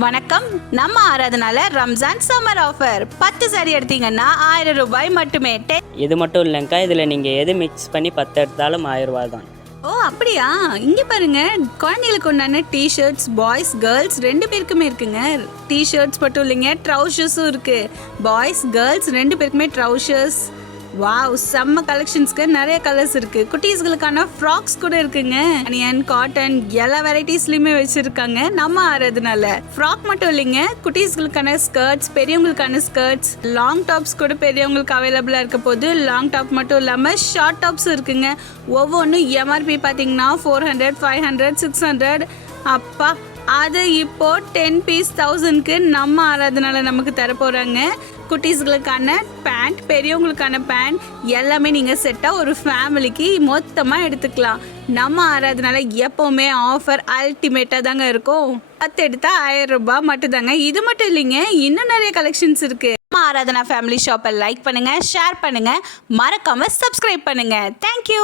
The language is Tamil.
வணக்கம். நம்ம ஆராதனால ரம்ஜான் சம்மர் ஆஃபர் 10 சாரி எடுத்தீங்கன்னா 1000 ரூபாய் மட்டுமே. இது மட்டும் இல்லைங்கக்கா, இதில் நீங்கள் எது மிக்ஸ் பண்ணி 10 எடுத்தாலும் 1000 ரூபா தான். ஓ அப்படியா? இங்கே பாருங்க, குழந்தைகளுக்கு உண்டான டிஷர்ட்ஸ் பாய்ஸ் கேர்ள்ஸ் 2 பேருக்குமே இருக்குங்க. டிஷர்ட்ஸ் மட்டும் இல்லைங்க, ட்ரௌசர்ஸும் இருக்கு. பாய்ஸ் கேர்ள்ஸ் 2 பேருக்குமே ட்ரௌசர்ஸ். வாவ், செம்ம கலெக்ஷன்ஸ்க்கு நிறைய கலர்ஸ் இருக்கு. குட்டீஸ்களுக்கான ஃப்ராக்ஸ் கூட இருக்குங்க. அனியன், காட்டன் எல்லா வெரைட்டிஸ்லயுமே வச்சிருக்காங்க நம்ம ஆராதனால. ஃப்ராக் மட்டும் இல்லைங்க, குட்டீஸ்களுக்கான ஸ்கர்ட்ஸ், பெரியவங்களுக்கான ஸ்கர்ட்ஸ், லாங் டாப்ஸ் கூட பெரியவங்களுக்கு அவைலபிளா இருக்க போது. லாங் டாப் மட்டும் இல்லாம ஷார்ட் டாப்ஸ் இருக்குங்க. ஒவ்வொன்றும் எம்ஆர்பி பார்த்தீங்கன்னா 400, 500, 600. அப்பா, அது இப்போ 10 பீஸ் 1000க்கு நம்ம ஆராதனால நமக்கு தர போறாங்க. குட்டீஸ்களுக்கான பேண்ட், பெரியவங்களுக்கான பேண்ட் எல்லாமே நீங்கள் செட்டாக ஒரு ஃபேமிலிக்கு மொத்தமாக எடுத்துக்கலாம். நம்ம ஆராதனால எப்போவுமே ஆஃபர் அல்டிமேட்டாக தாங்க இருக்கும். 10 எடுத்தால் 1000 ரூபாய் மட்டும் தாங்க. இது மட்டும் இல்லைங்க, இன்னும் நிறைய கலெக்ஷன்ஸ் இருக்குது. நம்ம ஆராதனா ஃபேமிலி ஷாப்பை லைக் பண்ணுங்கள், ஷேர் பண்ணுங்கள், மறக்காமல் சப்ஸ்கிரைப் பண்ணுங்கள். தேங்க்யூ.